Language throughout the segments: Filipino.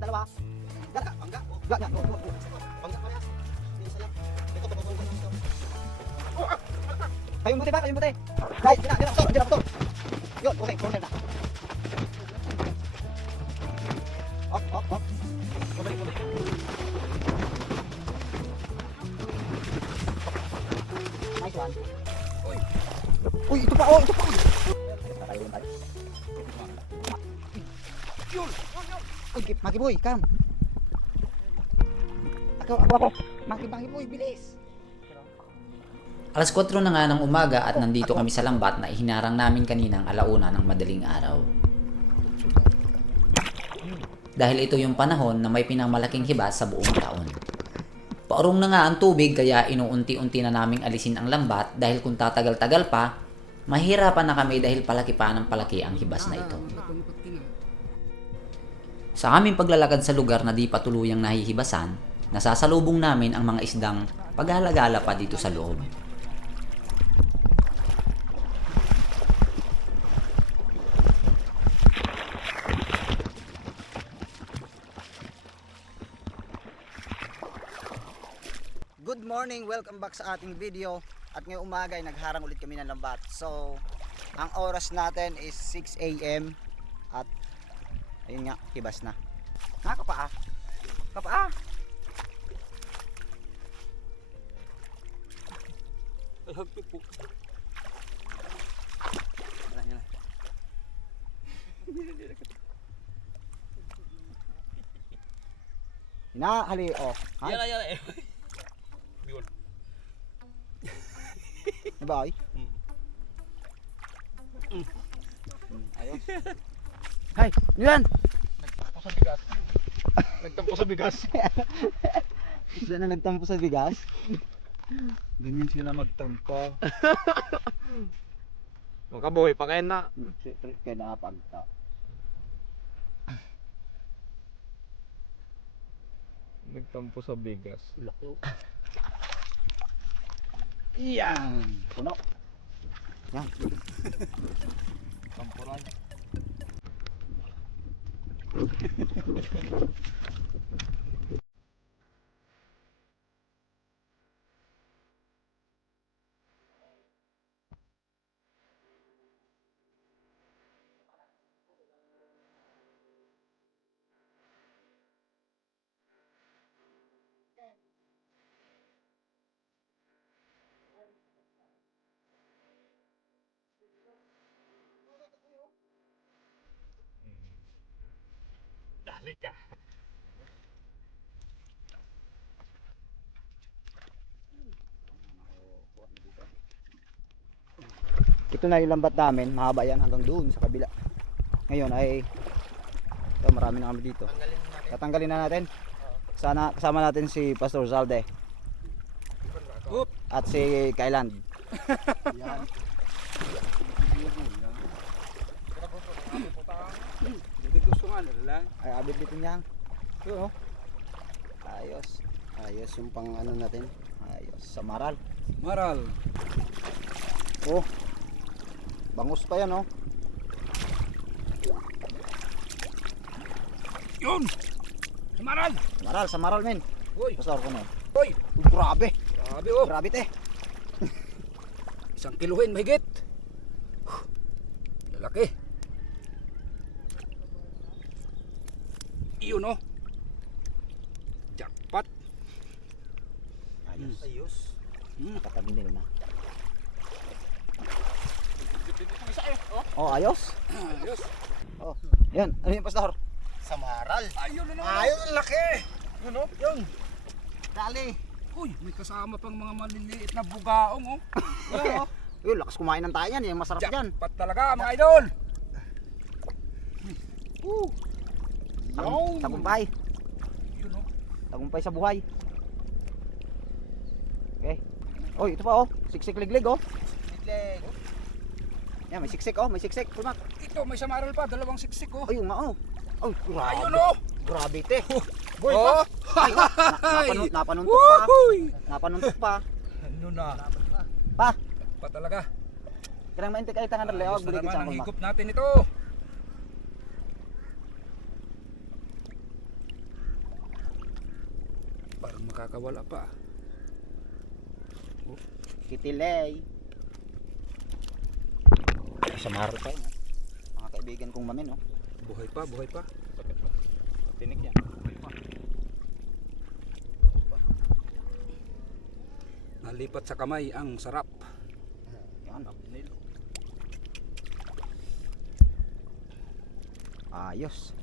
dalawa. Gata, bangga. Bangga. Bangga pa yan. Isa lang. Ito, bababong ko lang ito. Kayong buti ba? Kayong buti. Guys, dyan na. Yun, okay, corner na. Up. Bumalik. Nice one. Uy, ito pa. Nakayun tayo. Yun. Uy, Maki Boy, come. Ako. Maki Boy, bilis. Alas 4 na nga ng umaga at nandito kami sa lambat na ihinarang namin kaninang alauna ng madaling araw. Dahil ito yung panahon na may pinamalaking hibas sa buong taon. Paurong na nga ang tubig kaya inuunti-unti na naming alisin ang lambat dahil kung tatagal-tagal pa, mahirapan na kami dahil palaki pa ng palaki ang hibas na ito. Sa aming paglalakad sa lugar na di pa tuluyang nahihibasan, nasasalubong namin ang mga isdang paghalagala pa dito sa loob. Good morning, welcome back sa ating video. At ngayong umaga ay nagharang ulit kami ng lambat. So, ang oras natin is 6 AM. At ayun nga, hibas na. Kapaa. Ay, hagpik po. Hinahali, oh. Yala. Yun. Diba, ay? Ayos. Hay, yan! Nagtampo sa bigas. Isda na nagtampo sa bigas. Ganyan sila magtampo. Makabuhay pa kayo na. Kaya nakapagta. Nagtampo sa bigas. Lako. Yan! Puno. Yan. Tampuran. Dali ka. Ito na yung lambat namin, mahaba yan hanggang doon sa kabila. Ngayon ay ito, marami na kami dito. Tatanggalin na natin. Sana kasama natin si Pastor Zalde at si Kailand. Yan. Ay, abit dito niyan. Yun, oh. Ayos yung pang ano natin. Ayos, sa maral. Oh. Bangus pa yan, oh. Yun! Sa maral men. Uy! Pastor ko na. Uy! Grabe. Grabe oh! Grabe te. 1 kiluhin mahigit. Lalaki. Iyon oh. Jackpot. Ayos. Nakatabi din na. Oh, ayos. Ayos. Oh. Yan, ano yung pastor? Sa maral. Ayun na naman. Ayun, ang laki. Yun oh. Yun. Dali. Uy, may kasama pang mga maliliit na bugaong oh. Yun, oh. Yun, lakas kumain ng tayan. Yan, masarap yan. Jackpot talaga mga idol. Tagumpay. Yun oh. Tagumpay sa buhay. Okay. Oh, ito pa, oh. Siksik liglig, oh. Leg. Yan, may siksik, oh. May siksik. Kulmak. Ito may samaral pa, 2 siksik oh. Ayun nga, oh. Oh, grabe. Ayun oh. Grabe, te. Boy Oh. Ay, napanuntok pa. Woohoo! Napanuntok pa. Ano na? Pa. Pa talaga. Kailang maintik ay tangan na Ayos leog. na Biligid naman sa ang kulmak. higop natin ito. Nagkakawala pa. Kitilay. Sa maro tayo, no? Mga kaibigan kong mamin, no? Buhay pa, buhay pa. Tinik yan. Nalipat sa kamay ang sarap. Yan. Ayos.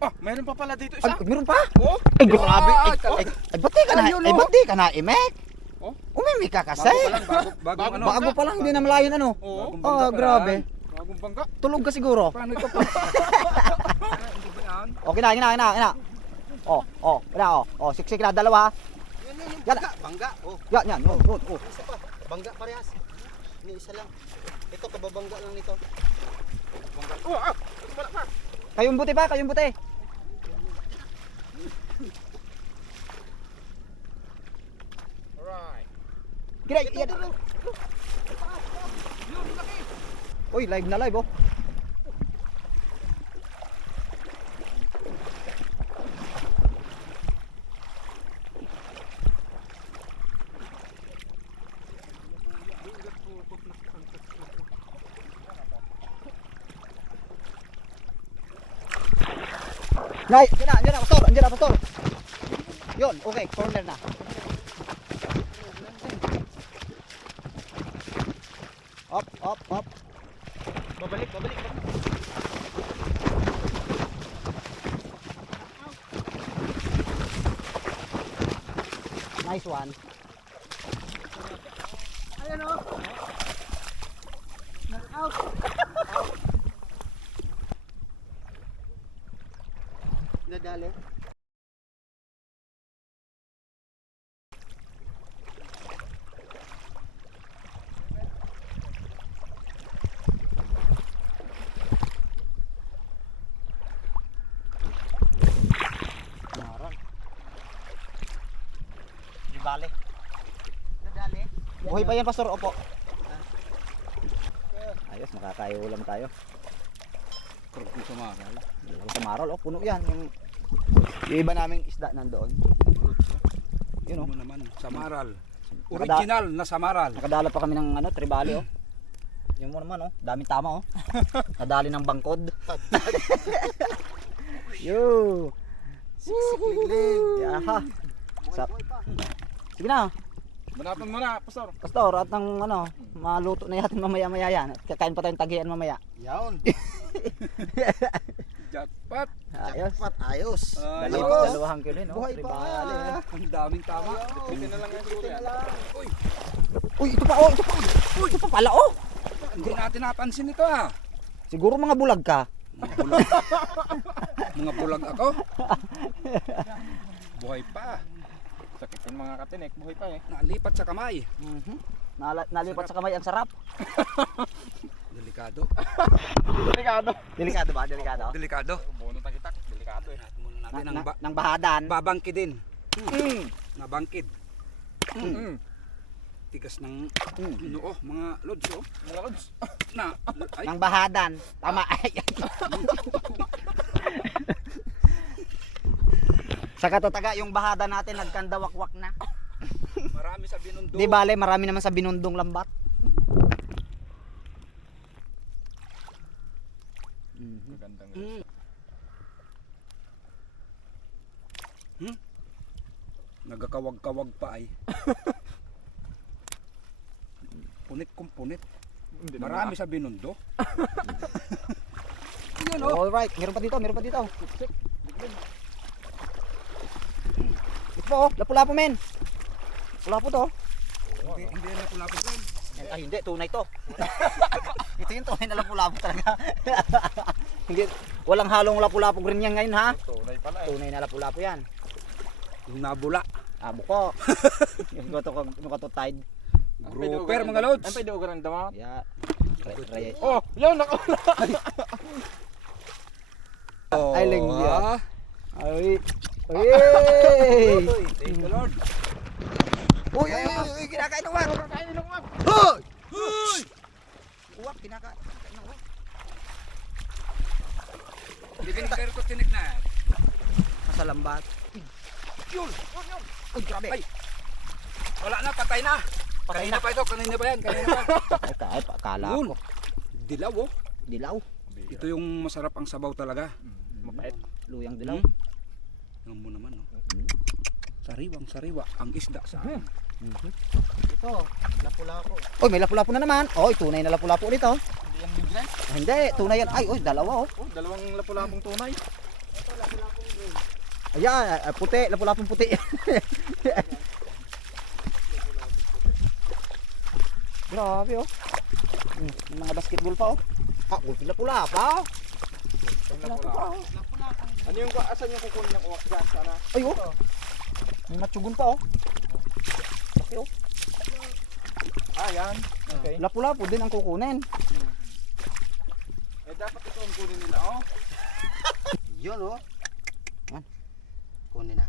Oh, mayroon pa pala dito Ay, isa. meron pa? Oh, Ay, grabe. Ah, Ay, ba't di ka na, Ayun, ay, oh. ba't di ka na, Imek? Oh? Umimik ka kasi. Bago pa lang, bagong ano. Bago pa lang, hindi na malayo na, no? Oo. Bagong bangka Oh, pa grabe. yan. Bagong bangka. Tulog ka siguro. Paano ito pa? Hindi ba yan? Okay na, ina. Siksik na, dalawa. Yan. Yan. Bangga. Oh, Yan. Oh. isa pa. Bangga parehas. Ini isa lang. Ito kababangga lang nito. Bangga. Oh, wala pa. Kayong buti. Alright. Kira, yan. Uy, live na live, oh. Nay, andiyan na, pastor. Yun, okay, corner na. Up. Babalik. Nice one. Ayan oh. Out. Nadali. Maral. Di bale. Nadali. Buhay pa yan, pastor. Opo. Ayos, makakayulam tayo. Kurog sa maral. Dalawa sa Marol, oh, puno yan. Yung iba naming isda nandoon. Yun, oh. Ano naman? Samaral. Nakada- Original na samaral. Nakadala pa kami ng tribali, oh. Yung mo naman, oh. Daming tama, oh. Nadali ng bangkod. Yo! Siksik-liglig. Yaha. Buhay pa. Sige na, Manapon mo na, pastor. pastor, at ng maluto na yatin mamaya-maya yan. At kakain pa tayong tagian mamaya. Yaon. Jackpot. Ayos. Jackpot, ayos. Dalawang kilo, no? Buhay pa. Tribali, eh. Ang daming tama. Pwede na lang yan siguro yan. Uy, ito pa, oh. Ito pa pala, oh. Hindi natin napansin ito ah. Siguro mga bulag ka. Mga bulag ako. Buhay pa. Sakit yung mga katinik, buhay pa eh. Nalipat sa kamay. Nalipat sa kamay, ang sarap. Delikado. Delikado ba? Delikado? Delikado. Buno takitak, delikado eh. Natin muna natin ang Ng bahadan. babangkid din. Mm. Nabangkid. Mm. Tigas ng Mm. noo, mga lods oh. Mga lods. Na, ay, Ng bahadan. Tama. Sa katataga, yung bahada natin nagkandawakwak na. marami sa binundo. Di bale, marami naman sa binundong lambat. Magandang Mm. Nagkakawag-kawag pa ay. Punit kung punit. Marami sa binundo. Yun oh. Alright, meron pa dito. Ito po, oh. Lapu-lapu men. Lapu to. Hindi na kulapit yan. Ay hindi, tunay to. Ito yung tunay na lapu-lapu talaga. Hindi, walang halong lapu-lapu rin yan ngayon, ha? tunay pala eh. Tunay na lapu-lapu yan. Yung nabula. Abo ko. Yung kato tide. Grouper mga lods. Ang pwede ugaran damat. Yeah. Try. Oh, yun ako. Oh, Ay, lengya. ah. Ay. Ay! Thank you Lord. Uy, kinakain ng wak. Kainin ng mga. Hoy! Wak, kinakain ng wak. Hindi ko tinik na. sa lambat. Yun! Uy, grabe. Ay! Wala na, patay na! Patay Kanina na. pa ito, kanina pa yan, kanina pa. Ay, akala Yun. ko. Dilaw oh. Dilaw. Ito yung masarap ang sabaw talaga. Mapait. Luyang dilaw. Tingnan mo naman oh. Sariwang sariwa ang isda sa amin. Ito, lapu-lapu. Uy, may lapu-lapu na naman. Oy, tunay na lapu-lapu dito. Hindi yan migran. Hindi, tunay yan. Ay, oy, dalawa oh. Oh, dalawang lapu-lapong tunay. Ayan, puti, lapu-lapong puti. Grabe oh. Yung mga basketball pa oh. Ah, uy, lapu-lapa. Ano yung asan yung kukunin ng uwak dyan sana? Ay oh. May matsugon pa oh. Laki oh. Ah, yan. Okay. Lapu-lapu din ang kukunin. Eh dapat ito ang kunin nila oh. Yun oh. Yan. Kunin na.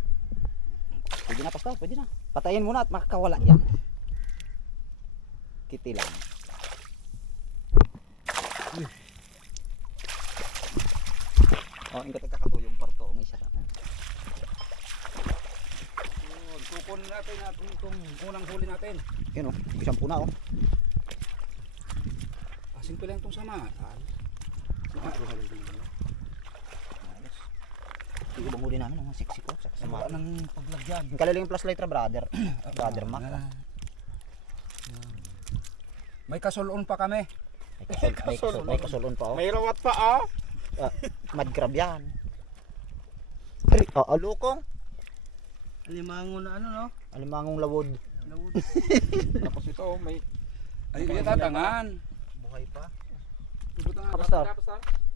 Pwede na, pastor, pwede na. Patayin muna at makakawala yan. Kiti lang. Oh, ingkat nagkakatuyong parto ang isa. Yun, kukunin natin itong unang huli natin. Yun oh, isang puna oh. Simple lang itong samatan. Sige bang huli namin ang sexy ko. Wala Sama. ng paglagyan. Ang kalaling yung flashlight ra brother. Brother Mac. May kasulon pa kami. May kasulon pa oh. May rawat pa ah. Mad crab yan. Oh, alukong. Alimango na ano no? Alimangong lawod. Tapos ito oh, may Ay, hindi tatangan. buhay pa. Ibutan nga. Pastor,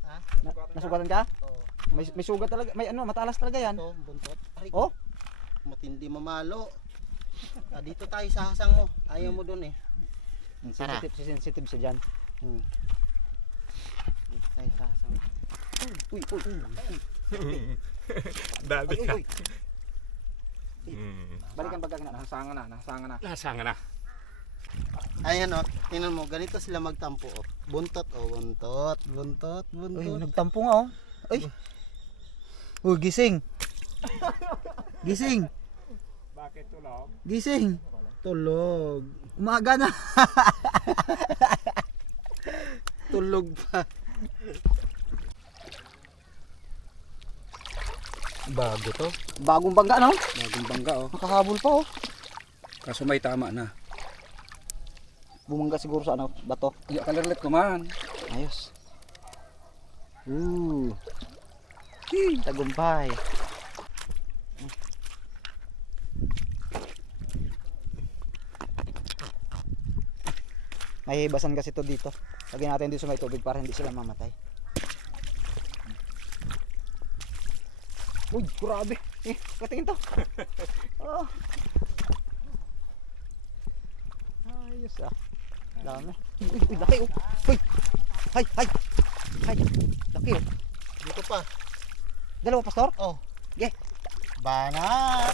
Ha? nasugatan ka? Oo. May sugat talaga. May ano, matalas talaga yan. Ito, buntot. Aray, Oh, matindi mamalo. Ah, dito tayo sa hasang mo. Ayaw mo dun eh. sensitive siya dyan. Dito tayo sa hasang. Uy. Dati Uy. Balikan baga na. Nasangan na. Ayan oh, tingnan mo, ganito sila magtampo oh. Buntot oh, buntot. Uy, nagtampo nga oh. Uy. Uy, gising. Gising. Bakit tulog? Gising. Tulog. Umaga na. Tulog pa. Bago to. Bagong bangga no? Bagong bangga oh. Nakahabol pa oh. Kaso may tama na. Bumangga siguro sa ano, bato. Iya kalerlet ko man. Ayos. Tagumpay. May hibasan kasi to dito. Lagyan natin dito sa may tubig para hindi sila mamatay. Uy, grabe. Patingin to. Oh. Ayos ah. Dami. Uy, laki oh. Uy. Hay. Laki oh. Dito pa. Dalawa, pastor? Oh. Ge. Banat.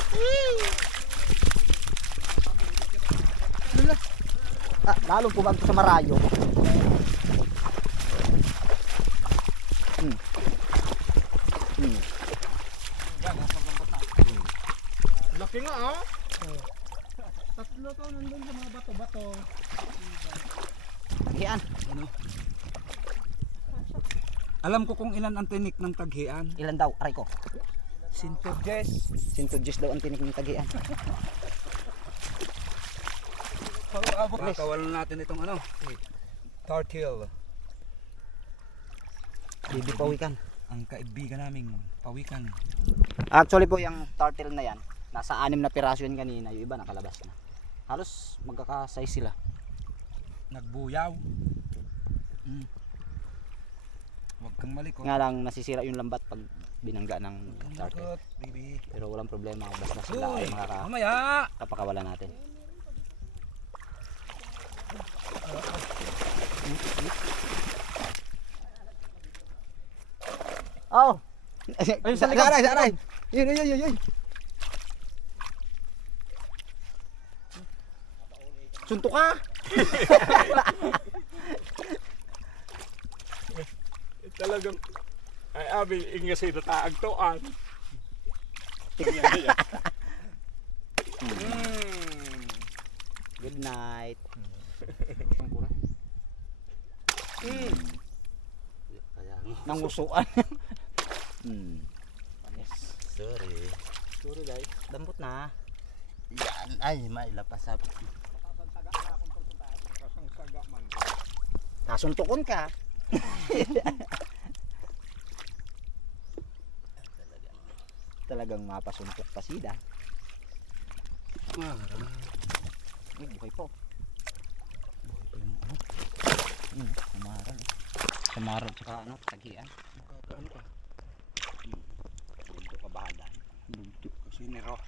Ah, lalong pumanto sa marayo. Laki nga ah. Tatlo to nandun sa mga bato-bato. Taghian. Alam ko kung ilan ang tinik ng taghian. Ilan daw? Aray ko. Sinturges. 110 daw ang tinik ng taghian. Kakawalan natin itong ano. Turtle. Bibi pawikan. Ang kaibigan naming pawikan. Actually po yung turtle na yan, nasa 6 na piraso yun kanina, yung iba nakalabas na. Halos magkaka-size sila. Nagbuyaw. Huwag kang malikot. Nga lang nasisira yung lambat pag binangga ng turtle. Malikot, baby. Pero walang problema basta sila ay Mamaya! makakapakawalan natin. Oh! Ay, sa aray! Yun! Suntok ka! talagang ay abi inga sa nataagtoan. Good night. Nangusuan. Yes. Sorry. Sorry guys. Dampot na. Yan. Ay, mailapas sa... Kasuntukon ka. Talagang mapasuntok pa sida. Uy, buhay po. Samaral. Samaral tsaka ano, tagian. Ano ka? Dito ka bahalan. Bunto kasi nero.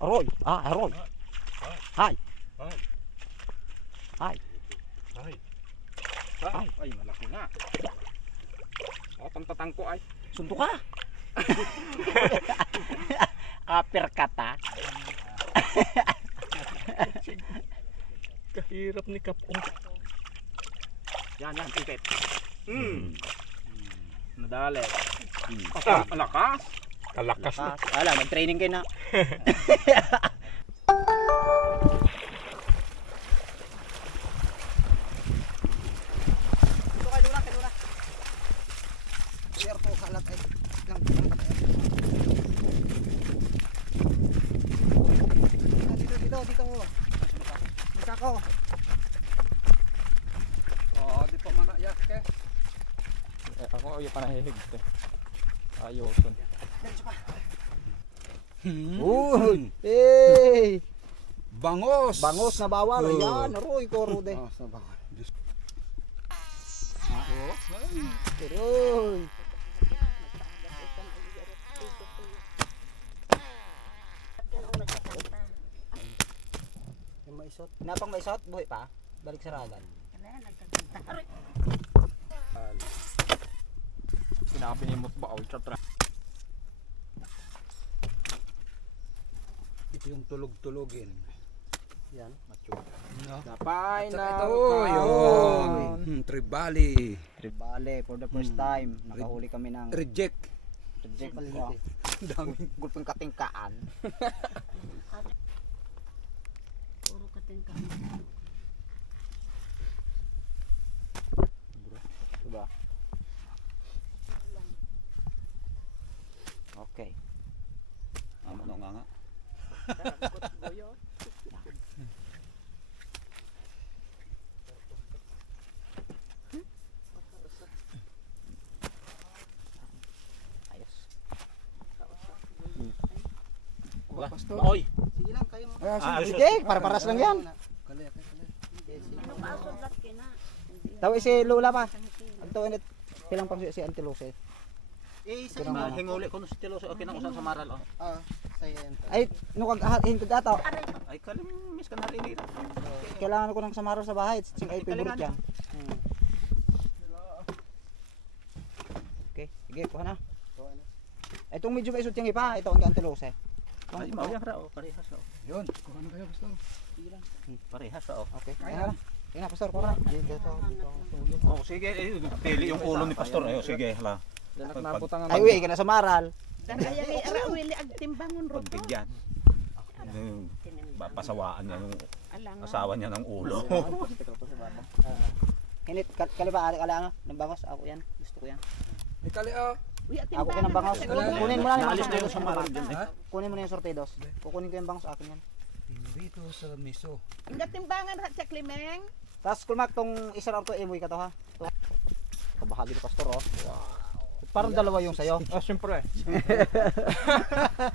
Aroy! Ah, Aroy! Hi! Hi! Ay, malaki nga. Tatang ko ay. Suntok ka! Uppercut ah. Kahirap ni Kapong. Yan, tiket. Nadali. Malakas. Kalakas na. Wala, mag-training kayo na. Ito kay Lula, kay Lula. Clear po, kalat ay. Lang patay. Dito. Misa ko. Di pa manayak ke. Ako yung panahihig. Ayoson. Diretso pa. Uy! Hey! Bangos! Bangos na bawal. Ayan, Aroy ko, Rude. Bangos na bangos. Diyos. Aroy. Yung maisot. Napang maisot, buhay pa. Balik sa ragan. Pinapinimot ba? O chatra. Ito yung tulog-tulogin. Yan. Napay na. Ito yun. Tribali. Tribale for the first time. Nakahuli kami ng Reject. reject. Daming. Gulping katingkaan. Puro katingka. Diba? Okay. Ano nga. Ayos. Oy! Sige lang, kayo mo. Sige, para-paras lang yan. Kalaya. Napasod lahat kina. Tawi si Lola pa. Ang tawin it. Pilang pang si Auntie Lucy. Sa Pero nga. hinguli ko sa tilo sa kinang usan sa maral oh. Saya yan. Ay, nukag hintod ato. Ay kalim miss ka na rin ito. Kailangan ko ng samaro sa bahay. Sing ay favorite yan. Okay, sige, kuha na. Itong medyo maisot yung ipa. Ito ang Auntie Lucy. Ay mauyang ra oh, parehas oh. Yun. Kung ano kayo gusto? Parehas oh. Okay, kaya na. Kaya na, pastor, kuha na. Dito. Oh, sige, pili yung ulo ni pastor. Ayo, sige, hala. Danak naputangan. Ay, uwi, ka na sa maral. Dahaya ni arawili ag timbangon ro to. Pagbigyan. Pasawaan niya yung Alangan. asawa niya ng ulo. Hinit, kaliba, ala ng bangos. Ako yan, gusto ko yan. May kali ah. Uy, at Ako ka ng timbangon bangos. sa ulo. Kunin mo na yung Naalis na bangos. yun sa maral dyan eh. Kunin mo na yung sortedos. Kukunin ko yung bangos akin yan. Dito sa miso. Ang timbangan ra sa Klimeng. Tapos kulmak tong isa raw to imoy ka to ha. Kabahagi ni pastor oh. Parang dalawa yung sayo. Ah, syempre.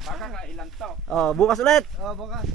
Baka nga ilan to. Oh, bukas ulit. Oh, bukas.